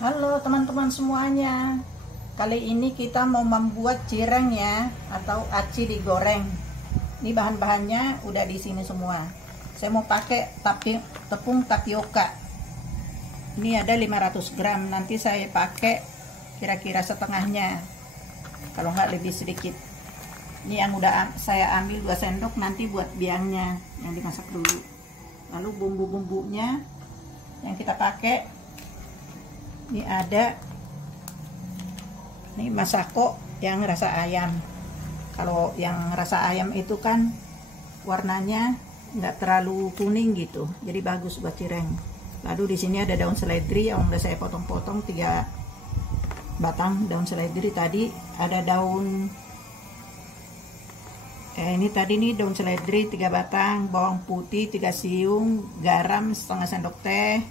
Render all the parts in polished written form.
Halo teman-teman semuanya. Kali ini kita mau membuat cireng ya, atau aci digoreng. Ini bahan-bahannya udah di sini semua. Saya mau pakai tepung tapioka. Ini ada 500 gram. Nanti saya pakai kira-kira setengahnya. Kalau nggak lebih sedikit. Ini yang udah saya ambil 2 sendok nanti buat biangnya yang dimasak dulu. Lalu bumbu-bumbunya yang kita pakai, ini ada ini masako yang rasa ayam. Kalau yang rasa ayam itu kan warnanya nggak terlalu kuning gitu, jadi bagus buat cireng. Lalu di sini ada daun seledri yang udah saya potong-potong 3 batang daun seledri tadi. Ada daun ini tadi nih daun seledri 3 batang, bawang putih 3 siung, garam setengah sendok teh,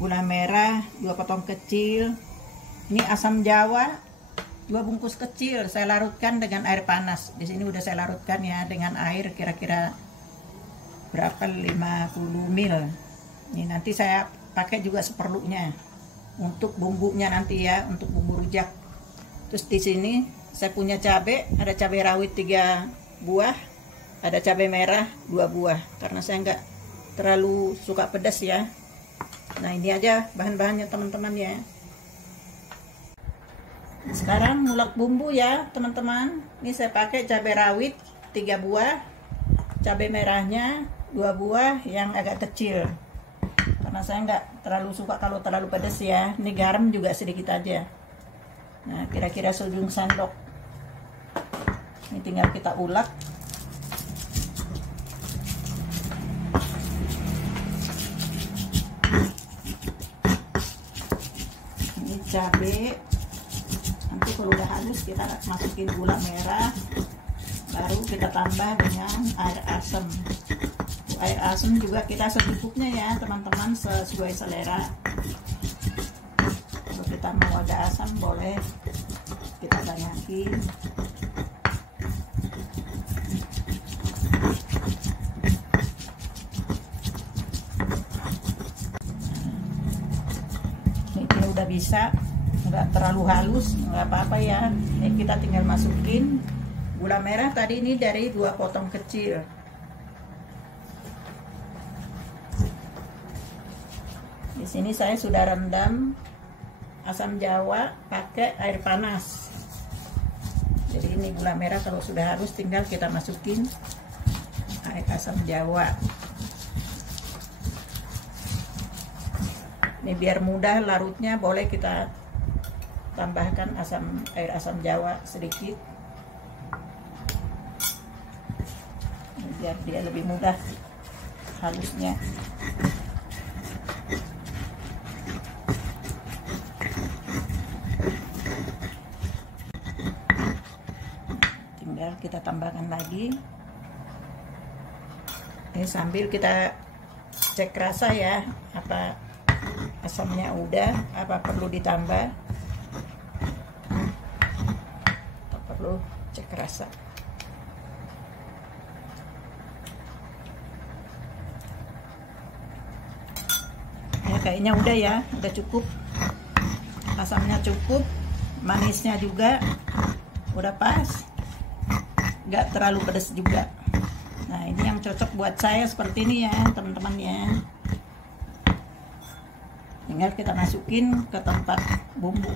gula merah 2 potong kecil. Ini asam jawa 2 bungkus kecil, saya larutkan dengan air panas. Di sini udah saya larutkan ya dengan air kira-kira berapa, 50 ml. Ini nanti saya pakai juga seperlunya untuk bumbunya nanti ya, untuk bumbu rujak. Terus di sini saya punya cabai, ada cabai rawit 3 buah, ada cabai merah 2 buah karena saya nggak terlalu suka pedas ya. Nah ini aja bahan-bahannya teman-teman ya. Sekarang ngulek bumbu ya teman-teman. Ini saya pakai cabai rawit 3 buah, cabai merahnya 2 buah yang agak kecil karena saya nggak terlalu suka kalau terlalu pedas ya. Ini garam juga sedikit aja, nah kira-kira seujung sendok. Ini tinggal kita ulek. Ini cabai. Nanti kalau udah halus kita masukin gula merah, baru kita tambah dengan air asam. Air asam juga kita secukupnya ya teman-teman, sesuai selera. Kalau kita mau ada asam boleh kita banyakin. Ini udah bisa, nggak terlalu halus, nggak apa-apa ya. Ini kita tinggal masukin gula merah tadi, ini dari 2 potong kecil. Di sini saya sudah rendam asam jawa pakai air panas. Jadi ini gula merah kalau sudah halus tinggal kita masukin air asam jawa. Ini biar mudah larutnya, boleh kita tambahkan air asam jawa sedikit. Ini biar dia lebih mudah halusnya. Tinggal kita tambahkan lagi. Ini sambil kita cek rasa ya, apa asamnya udah, apa perlu ditambah, atau perlu cek rasa. Ya kayaknya udah ya, udah cukup. Asamnya cukup, manisnya juga udah pas, nggak terlalu pedas juga. Nah ini yang cocok buat saya seperti ini ya teman-teman ya. Tinggal kita masukin ke tempat bumbu.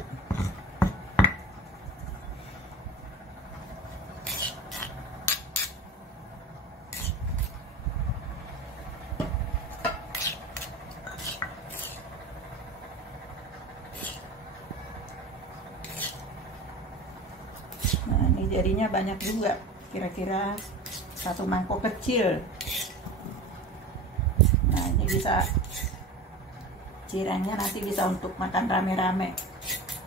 Nah ini jadinya banyak juga, kira-kira 1 mangkok kecil. Nah ini bisa, cirengnya nanti bisa untuk makan rame-rame.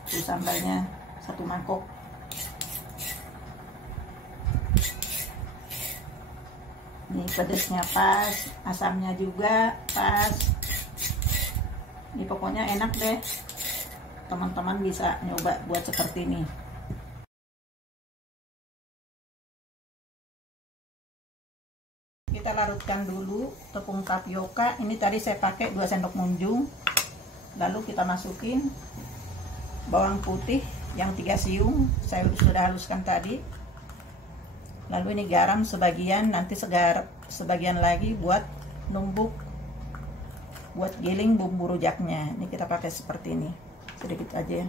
Tuh sambalnya 1 mangkok. Ini pedasnya pas, asamnya juga pas. Ini pokoknya enak deh. Teman-teman bisa nyoba buat seperti ini. Kita larutkan dulu tepung tapioka. Ini tadi saya pakai 2 sendok munjung. Lalu kita masukin bawang putih yang 3 siung saya sudah haluskan tadi. Lalu ini garam sebagian, nanti sebagian lagi buat numbuk, buat giling bumbu rujaknya. Ini kita pakai seperti ini, sedikit aja.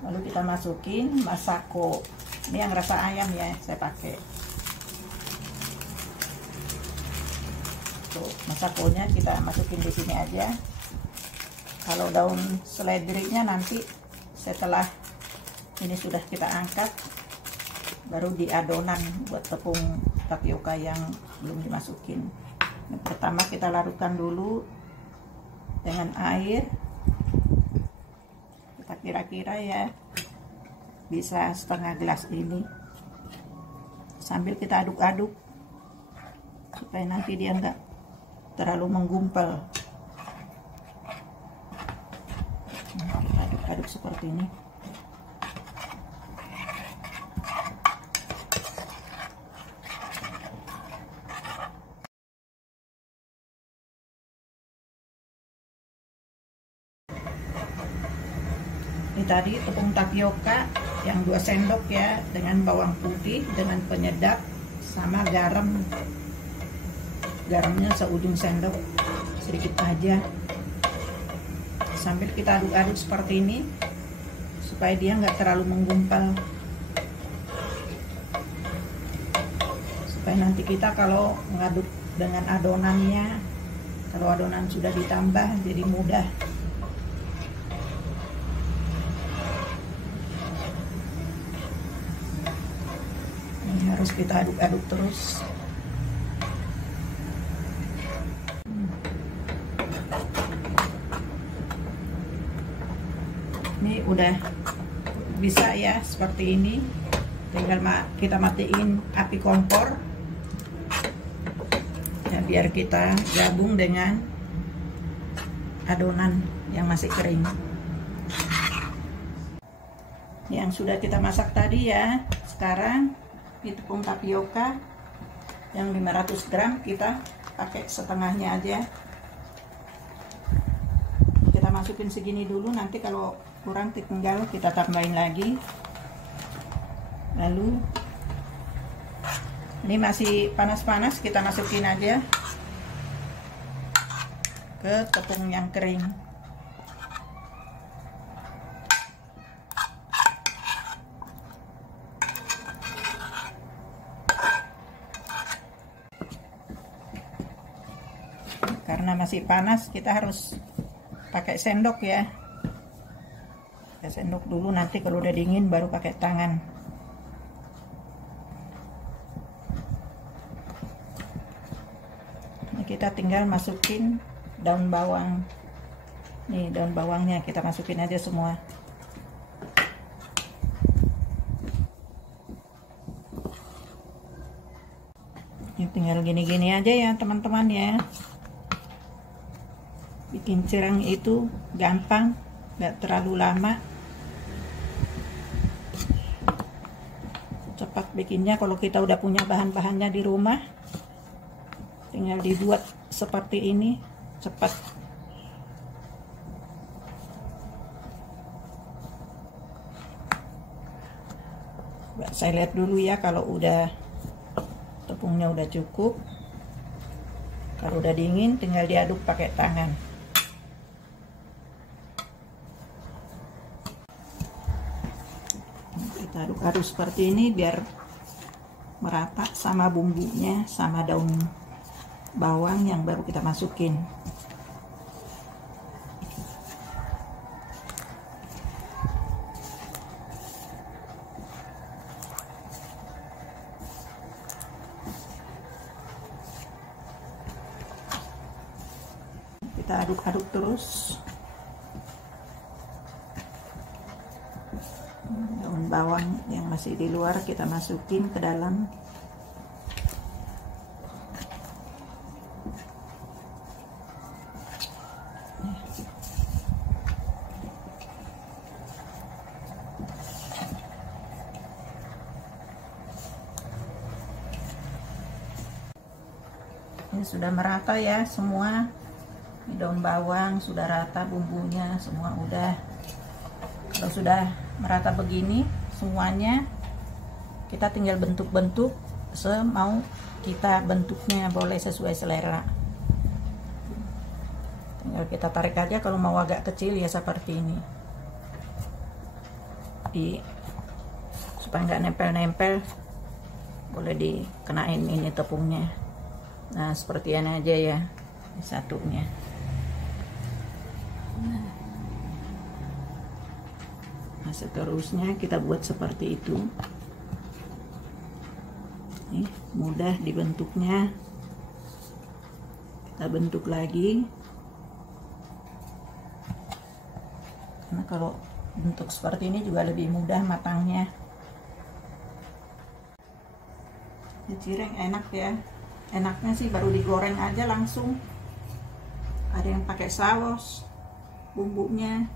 Lalu kita masukin masako. Ini yang rasa ayam ya, saya pakai. Tuh, masakonya kita masukin di sini aja. Kalau daun seledrinya nanti setelah ini sudah kita angkat, baru di adonan buat tepung tapioka yang belum dimasukin. Yang pertama kita larutkan dulu dengan air. Kita kira-kira ya bisa setengah gelas ini, sambil kita aduk-aduk supaya nanti dia enggak terlalu menggumpal. Kita aduk-aduk seperti ini. Ini tadi tepung tapioka yang 2 sendok ya, dengan bawang putih, dengan penyedap, sama garam. Garamnya seujung sendok, sedikit aja. Sambil kita aduk-aduk seperti ini supaya dia nggak terlalu menggumpal, supaya nanti kita kalau ngaduk dengan adonannya, kalau adonan sudah ditambah jadi mudah. Harus kita aduk-aduk terus. Ini udah bisa ya seperti ini. Tinggal kita matiin api kompor ya, biar kita gabung dengan adonan yang masih kering. Yang sudah kita masak tadi ya, sekarang di tepung tapioka yang 500 gram kita pakai setengahnya aja. Kita masukin segini dulu, nanti kalau kurang tinggal kita tambahin lagi. Lalu ini masih panas-panas, kita masukin aja ke tepung yang kering. Karena masih panas, kita harus pakai sendok ya. Pakai sendok dulu, nanti kalau udah dingin baru pakai tangan. Ini kita tinggal masukin daun bawang. Nih daun bawangnya kita masukin aja semua. Ini tinggal gini-gini aja ya teman-teman ya. Bikin cireng itu gampang, gak terlalu lama, cepat bikinnya. Kalau kita udah punya bahan-bahannya di rumah, tinggal dibuat seperti ini, cepat. Saya lihat dulu ya kalau udah tepungnya udah cukup. Kalau udah dingin tinggal diaduk pakai tangan. Kita aduk-aduk seperti ini biar merata sama bumbunya, sama daun bawang yang baru kita masukin. Kita aduk-aduk terus. Daun bawang yang masih di luar kita masukin ke dalam. Ini sudah merata ya semua. Daun bawang sudah rata, bumbunya semua udah. Kalau sudah merata begini semuanya, kita tinggal bentuk-bentuk semau kita bentuknya, boleh sesuai selera. Tinggal kita tarik aja, kalau mau agak kecil ya seperti ini. Supaya nggak nempel-nempel, boleh dikenain ini tepungnya. Nah seperti ini aja ya, satunya. Nah seterusnya kita buat seperti itu. Nih, mudah dibentuknya. Kita bentuk lagi. Karena kalau bentuk seperti ini juga lebih mudah matangnya. Cireng enak ya. Enaknya sih baru digoreng aja langsung. Ada yang pakai saus bumbunya,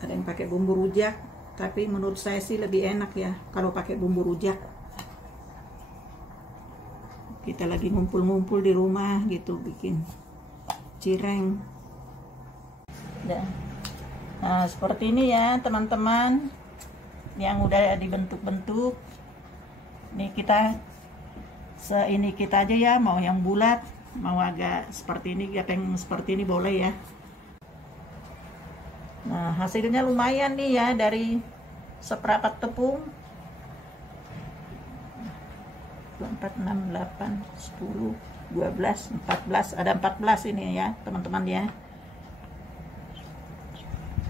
ada yang pakai bumbu rujak, tapi menurut saya sih lebih enak ya kalau pakai bumbu rujak. Kita lagi ngumpul-ngumpul di rumah gitu bikin cireng. Nah seperti ini ya teman-teman, yang udah dibentuk-bentuk. Ini kita seini kita aja ya, mau yang bulat, mau agak seperti ini, gepeng seperti ini boleh ya. Nah hasilnya lumayan nih ya, dari seperempat tepung 4, 6, 8, 10, 12, 14, ada 14 ini ya teman-teman ya.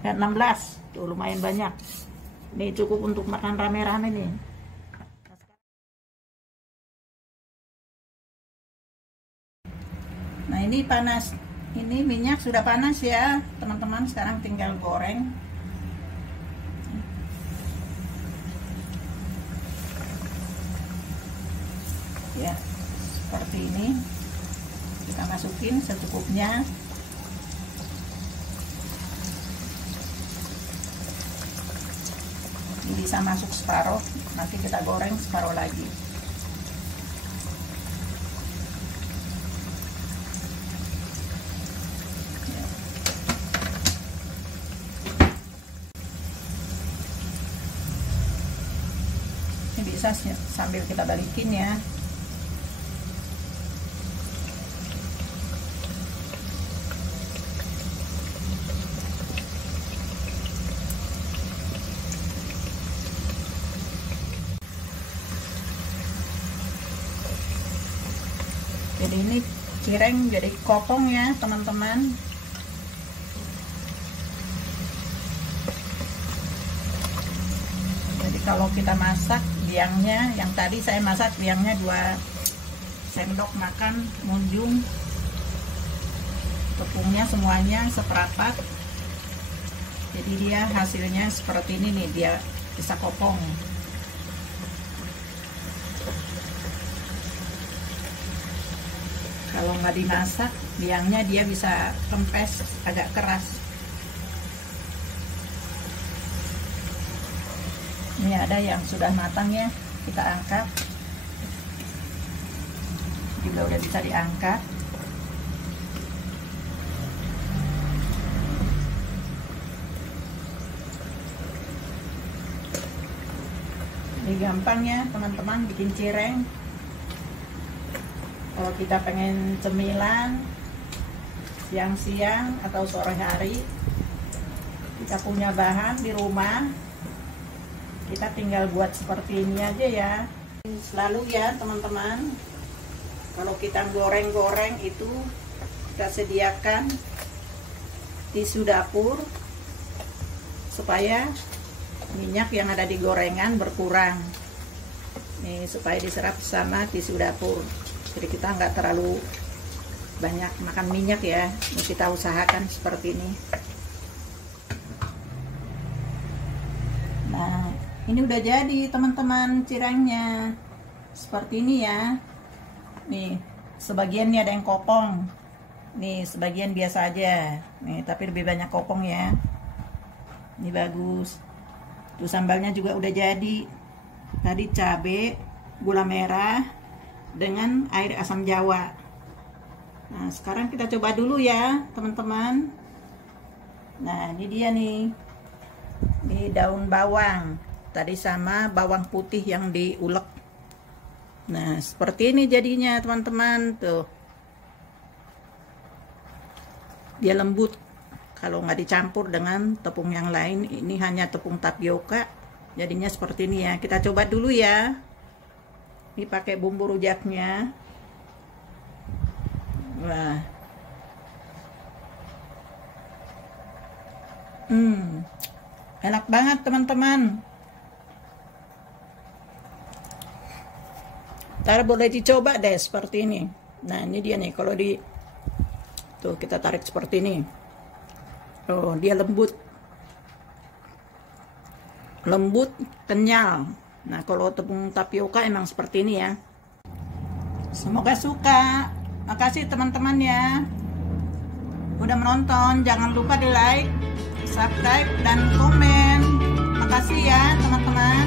Ya 16, tuh lumayan banyak. Ini cukup untuk makan rame-rame nih. Nah ini panas, ini minyak sudah panas ya teman-teman. Sekarang tinggal goreng. Ya seperti ini, kita masukin secukupnya. Ini bisa masuk separuh, nanti kita goreng separuh lagi. Bisa sambil kita balikin ya. Jadi ini cireng jadi kopong ya teman-teman. Jadi kalau kita masak biangnya, yang tadi saya masak biangnya 2 sendok makan munjung, tepungnya semuanya seperempat. Jadi dia hasilnya seperti ini nih, dia bisa kopong. Kalau nggak dimasak biangnya dia bisa kempes, agak keras. Ini ada yang sudah matang ya, kita angkat. Juga udah bisa diangkat. Ini gampang ya teman-teman bikin cireng. Kalau kita pengen cemilan siang-siang atau sore hari, kita punya bahan di rumah, kita tinggal buat seperti ini aja ya. Selalu ya teman-teman, kalau kita goreng-goreng itu kita sediakan tisu dapur supaya minyak yang ada di gorengan berkurang. Nih supaya diserap sama tisu dapur. Jadi kita nggak terlalu banyak makan minyak ya. Ini kita usahakan seperti ini. Nah ini udah jadi teman-teman cirengnya seperti ini ya. Nih sebagian nih ada yang kopong, nih sebagian biasa aja nih, tapi lebih banyak kopong ya. Ini bagus. Tuh sambalnya juga udah jadi. Tadi cabai, gula merah dengan air asam jawa. Nah sekarang kita coba dulu ya teman-teman. Nah, ini dia nih. Ini daun bawang. Tadi sama bawang putih yang diulek. Nah, seperti ini jadinya, teman-teman. Tuh. Dia lembut. Kalau nggak dicampur dengan tepung yang lain, ini hanya tepung tapioka. Jadinya seperti ini ya. Kita coba dulu ya. Ini pakai bumbu rujaknya. Wah. Enak banget, teman-teman. Ntar boleh dicoba deh seperti ini. Nah, ini dia nih. Kalau di tuh kita tarik seperti ini. Oh, dia lembut. Lembut, kenyal. Nah, kalau tepung tapioka emang seperti ini ya. Semoga suka. Makasih teman-teman ya. Udah menonton. Jangan lupa di like, subscribe, dan komen. Makasih ya teman-teman.